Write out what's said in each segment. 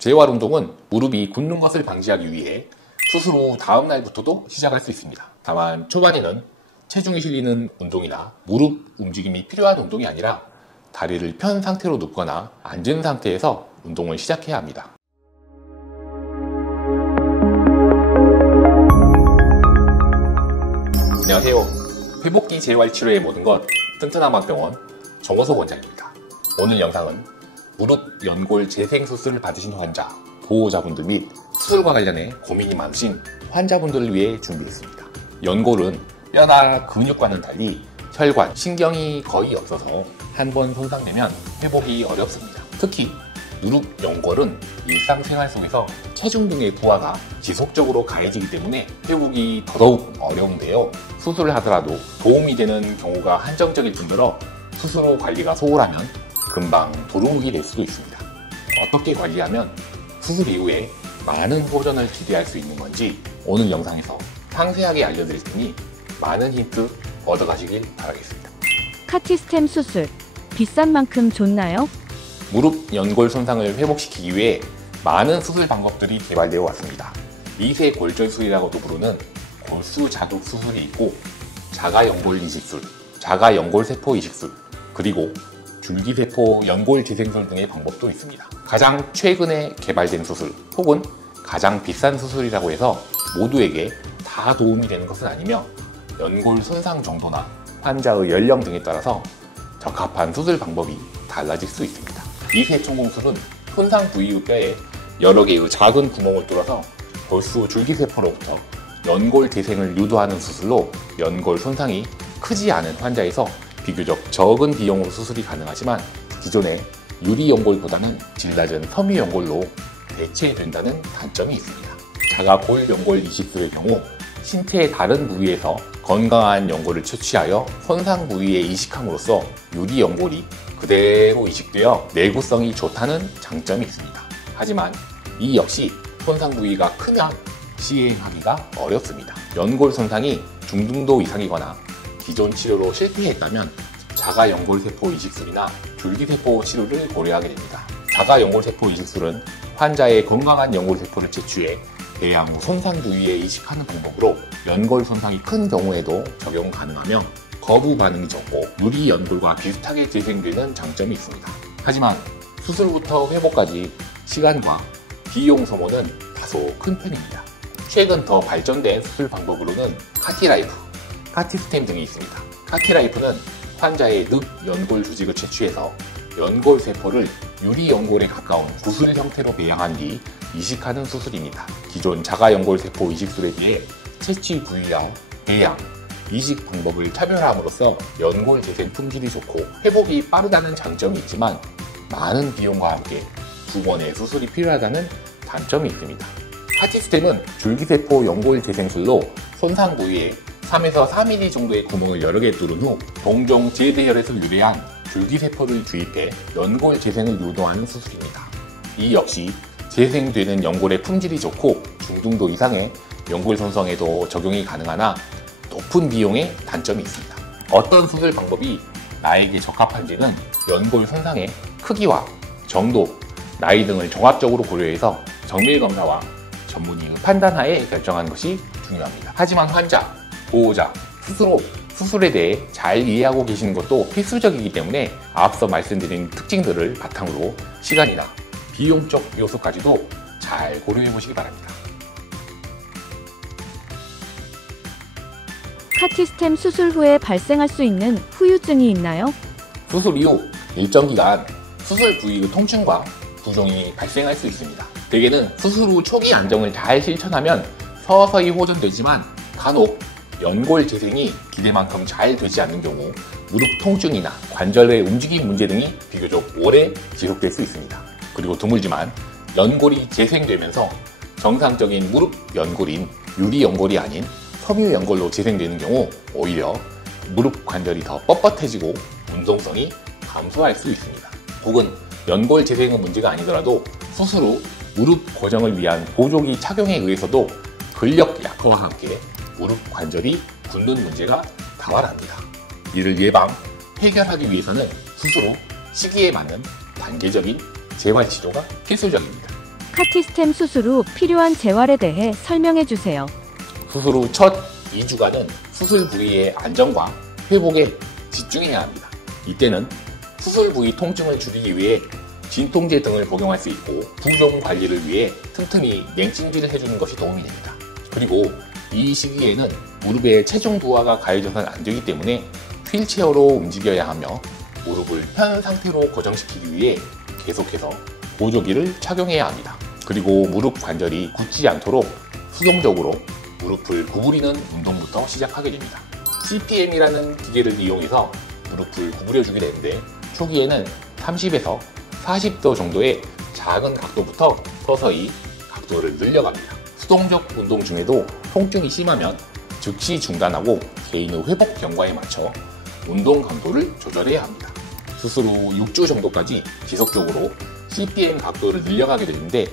재활 운동은 무릎이 굳는 것을 방지하기 위해 수술 후 다음 날부터도 시작할 수 있습니다. 다만 초반에는 체중이 실리는 운동이나 무릎 움직임이 필요한 운동이 아니라 다리를 편 상태로 눕거나 앉은 상태에서 운동을 시작해야 합니다. 안녕하세요. 회복기 재활치료의 모든 것 튼튼한맘병원 정호석 원장입니다. 오늘 영상은 무릎 연골 재생 수술을 받으신 환자, 보호자분들 및 수술과 관련해 고민이 많으신 환자분들을 위해 준비했습니다. 연골은 뼈나 근육과는 달리 혈관, 신경이 거의 없어서 한번 손상되면 회복이 어렵습니다. 특히 무릎 연골은 일상생활 속에서 체중 등의 부하가 지속적으로 가해지기 때문에 회복이 더더욱 어려운데요. 수술을 하더라도 도움이 되는 경우가 한정적일 뿐더러 수술 후 관리가 소홀하면 금방 도루묵이 될 수도 있습니다. 어떻게 관리하면 수술 이후에 많은 호전을 기대할 수 있는 건지 오늘 영상에서 상세하게 알려드릴 테니 많은 힌트 얻어가시길 바라겠습니다. 카티스템 수술, 비싼 만큼 좋나요? 무릎 연골 손상을 회복시키기 위해 많은 수술 방법들이 개발되어 왔습니다. 미세 골절술이라고도 부르는 골수 자극 수술이 있고 자가연골 이식술, 자가연골세포 이식술, 그리고 줄기세포 연골 재생술 등의 방법도 있습니다. 가장 최근에 개발된 수술 혹은 가장 비싼 수술이라고 해서 모두에게 다 도움이 되는 것은 아니며 연골 손상 정도나 환자의 연령 등에 따라서 적합한 수술 방법이 달라질 수 있습니다. 미세총공술은 손상 부위의 뼈에 여러 개의 작은 구멍을 뚫어서 골수 줄기세포로부터 연골 재생을 유도하는 수술로 연골 손상이 크지 않은 환자에서 비교적 적은 비용으로 수술이 가능하지만 기존의 유리연골보다는 질 낮은 섬유연골로 대체된다는 단점이 있습니다. 자가골연골 이식술의 경우 신체의 다른 부위에서 건강한 연골을 채취하여 손상 부위에 이식함으로써 유리연골이 그대로 이식되어 내구성이 좋다는 장점이 있습니다. 하지만 이 역시 손상 부위가 크면 시행하기가 어렵습니다. 연골 손상이 중등도 이상이거나 기존 치료로 실패했다면 자가연골세포 이식술이나 줄기세포 치료를 고려하게 됩니다. 자가연골세포 이식술은 환자의 건강한 연골세포를 채취해 배양 후 손상 부위에 이식하는 방법으로 연골 손상이 큰 경우에도 적용 가능하며 거부 반응이 적고 유리연골과 비슷하게 재생되는 장점이 있습니다. 하지만 수술부터 회복까지 시간과 비용 소모는 다소 큰 편입니다. 최근 더 발전된 수술 방법으로는 카티라이프, 카티스템 등이 있습니다. 카티라이프는 환자의 늑 연골 조직을 채취해서 연골 세포를 유리연골에 가까운 구슬 형태로 배양한 뒤 이식하는 수술입니다. 기존 자가연골 세포 이식술에 비해 채취 부위와 배양, 이식 방법을 차별함으로써 연골 재생 품질이 좋고 회복이 빠르다는 장점이 있지만 많은 비용과 함께 두 번의 수술이 필요하다는 단점이 있습니다. 카티스템은 줄기세포 연골 재생술로 손상 부위에 3에서 4mm 정도의 구멍을 여러 개 뚫은 후 동종 제대혈에서 유래한 줄기세포를 주입해 연골 재생을 유도하는 수술입니다. 이 역시 재생되는 연골의 품질이 좋고 중등도 이상의 연골 손상에도 적용이 가능하나 높은 비용의 단점이 있습니다. 어떤 수술 방법이 나에게 적합한지는 연골 손상의 크기와 정도, 나이 등을 종합적으로 고려해서 정밀검사와 전문의의 판단하에 결정하는 것이 중요합니다. 하지만 환자, 보호자 스스로 수술에 대해 잘 이해하고 계시는 것도 필수적이기 때문에 앞서 말씀드린 특징들을 바탕으로 시간이나 비용적 요소까지도 잘 고려해 보시기 바랍니다. 카티스템 수술 후에 발생할 수 있는 후유증이 있나요? 수술 이후 일정 기간 수술 부위의 통증과 부종이 발생할 수 있습니다. 대개는 수술 후 초기 안정을 잘 실천하면 서서히 호전되지만 간혹 연골 재생이 기대만큼 잘 되지 않는 경우 무릎 통증이나 관절의 움직임 문제 등이 비교적 오래 지속될 수 있습니다. 그리고 드물지만 연골이 재생되면서 정상적인 무릎 연골인 유리연골이 아닌 섬유연골로 재생되는 경우 오히려 무릎 관절이 더 뻣뻣해지고 운동성이 감소할 수 있습니다. 혹은 연골 재생은 문제가 아니더라도 수술 후 무릎 고정을 위한 보조기 착용에 의해서도 근력 약화와 함께 무릎 관절이 굳는 문제가 다발합니다. 이를 예방, 해결하기 위해서는 수술 후 시기에 맞는 단계적인 재활치료가 필수적입니다. 카티스템 수술 후 필요한 재활에 대해 설명해 주세요. 수술 후 첫 2주간은 수술 부위의 안정과 회복에 집중해야 합니다. 이때는 수술 부위 통증을 줄이기 위해 진통제 등을 복용할 수 있고 부종 관리를 위해 틈틈이 냉찜질을 해주는 것이 도움이 됩니다. 그리고 이 시기에는 무릎에 체중 부하가 가해져서는 안 되기 때문에 휠체어로 움직여야 하며 무릎을 편 상태로 고정시키기 위해 계속해서 보조기를 착용해야 합니다. 그리고 무릎 관절이 굳지 않도록 수동적으로 무릎을 구부리는 운동부터 시작하게 됩니다. CPM이라는 기계를 이용해서 무릎을 구부려주게 되는데 초기에는 30에서 40도 정도의 작은 각도부터 서서히 각도를 늘려갑니다. 수동적 운동 중에도 통증이 심하면 즉시 중단하고 개인의 회복 경과에 맞춰 운동 강도를 조절해야 합니다. 수술 후 6주 정도까지 지속적으로 CPM 각도를 늘려가게 되는데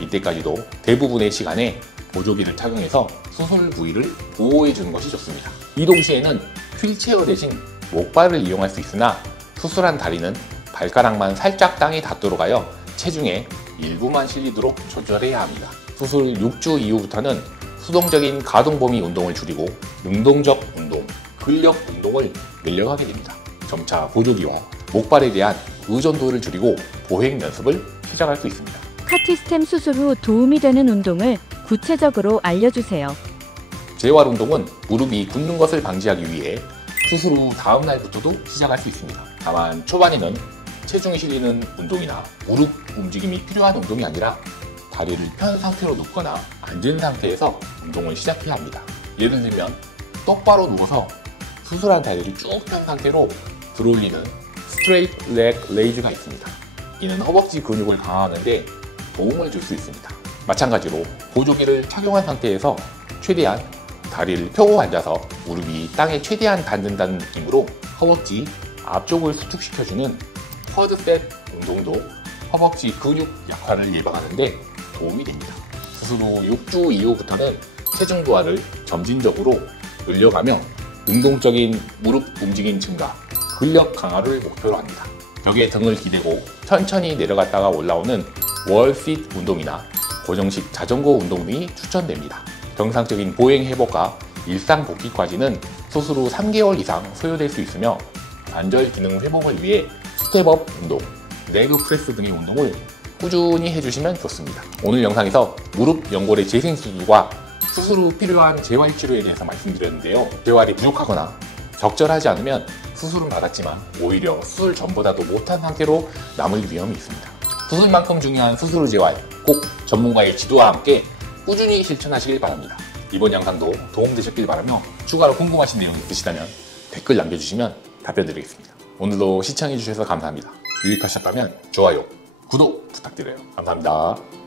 이때까지도 대부분의 시간에 보조기를 착용해서 수술 부위를 보호해 주는 것이 좋습니다. 이동 시에는 휠체어 대신 목발을 이용할 수 있으나 수술한 다리는 발가락만 살짝 땅에 닿도록 하여 체중의 일부만 실리도록 조절해야 합니다. 수술 6주 이후부터는 수동적인 가동 범위 운동을 줄이고 능동적 운동, 근력 운동을 늘려가게 됩니다. 점차 보조기와 목발에 대한 의존도를 줄이고 보행 연습을 시작할 수 있습니다. 카티스템 수술 후 도움이 되는 운동을 구체적으로 알려주세요. 재활 운동은 무릎이 굳는 것을 방지하기 위해 수술 후 다음 날부터도 시작할 수 있습니다. 다만 초반에는 체중이 실리는 운동이나 무릎 움직임이 필요한 운동이 아니라 다리를 편 상태로 눕거나 앉은 상태에서 운동을 시작해야 합니다. 예를 들면 똑바로 누워서 수술한 다리를 쭉 편 상태로 들어올리는 스트레이트 렉 레이즈가 있습니다. 이는 허벅지 근육을 강화하는 데 도움을 줄 수 있습니다. 마찬가지로 보조기를 착용한 상태에서 최대한 다리를 펴고 앉아서 무릎이 땅에 최대한 닿는다는 느낌으로 허벅지 앞쪽을 수축시켜주는 쿼드셋 운동도 허벅지 근육 약화를 예방하는 데 도움이 됩니다. 수술 후 6주 이후부터는 체중 부하를 점진적으로 늘려가며 능동적인 무릎 움직임 증가, 근력 강화를 목표로 합니다. 벽에 등을 기대고 천천히 내려갔다가 올라오는 월싯 운동이나 고정식 자전거 운동 등이 추천됩니다. 정상적인 보행 회복과 일상 복귀까지는 수술 후 3개월 이상 소요될 수 있으며 관절 기능 회복을 위해 스텝업 운동, 레그 프레스 등의 운동을 꾸준히 해주시면 좋습니다. 오늘 영상에서 무릎 연골의 재생 수술과 수술 후 필요한 재활 치료에 대해서 말씀드렸는데요. 재활이 부족하거나 적절하지 않으면 수술은 받았지만 오히려 수술 전보다도 못한 상태로 남을 위험이 있습니다. 수술만큼 중요한 수술 후 재활, 꼭 전문가의 지도와 함께 꾸준히 실천하시길 바랍니다. 이번 영상도 도움되셨길 바라며 추가로 궁금하신 내용이 있으시다면 댓글 남겨주시면 답변드리겠습니다. 오늘도 시청해주셔서 감사합니다. 유익하셨다면 좋아요, 구독 부탁드려요. 감사합니다.